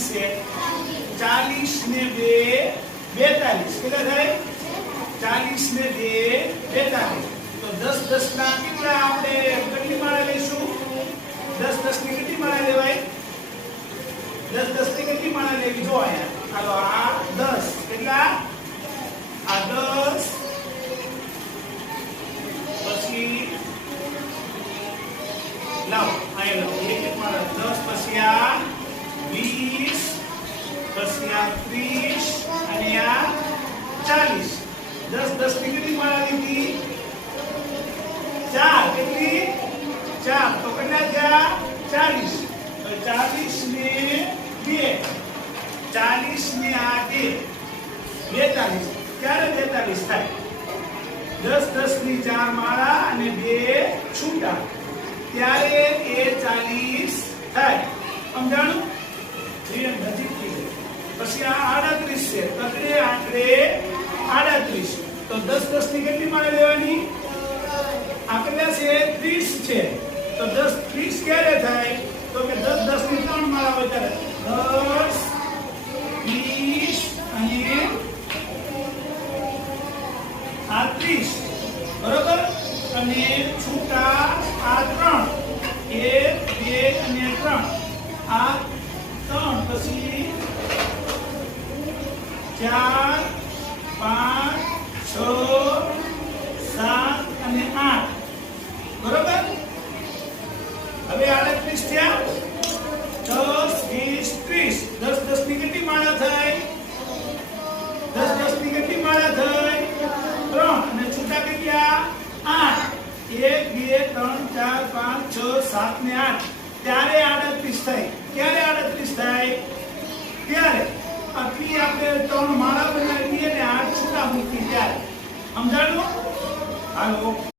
છે 40 ને 2 42 કેટલા થાય 40 ને 2 42 તો 10 10 ના કેટલા આપણે કેટલી માળા લઈશું 10 10 ની કેટલી માળા લેવાય 10 10 ની કેટલી માળા લેવી જો અહીંયા હાલો આ 10 કેટલા આ 10 પછી લાવો આયા લાવો એક એક માળા 10 પછી આ 20 પછી આ 30 અને આ 40 10 10 ની કેટલી માળા લીધી 4 કેટલી 4 તો કેટલા થયા 40 તો 40 ને 2 40 ને આ 2 42 ક્યારે 42 થાય 10 10 ની 4 માળા અને 2 છૂટા ત્યારે એ 40 થાય સમજાણું નજીક થઈ પછી આ 38 છે તકડે આંકડે 38 તો 10 10 ની કેટલી માળા લેવાની આ કેટલા છે 30 છે તો 10 30 ક્યારે થાય તો કે 10 10 ની 3 માળા હોય ત્યારે 10 20 અને આ 30 બરોબર અને છૂટા આ 3 1 2 અને 3 આ 3 પછી 4 5 6 7 અને 8 બરોબર હવે 38 થયા 10 20 30 10 10 ની કેટલી માળા થાય 10 10 ની કેટલી માળા થાય 3 અને છૂટા કેટલા 8 1 2 3 4 5 6 7 ને 8 ત્યારે 38 થાય ક્યારે 38 થાય ત્યારે આટલી આપણે 3 માળા બનાવી દઈએ ને 8 છૂટા મૂકી ત્યારે સમજાણું હાલો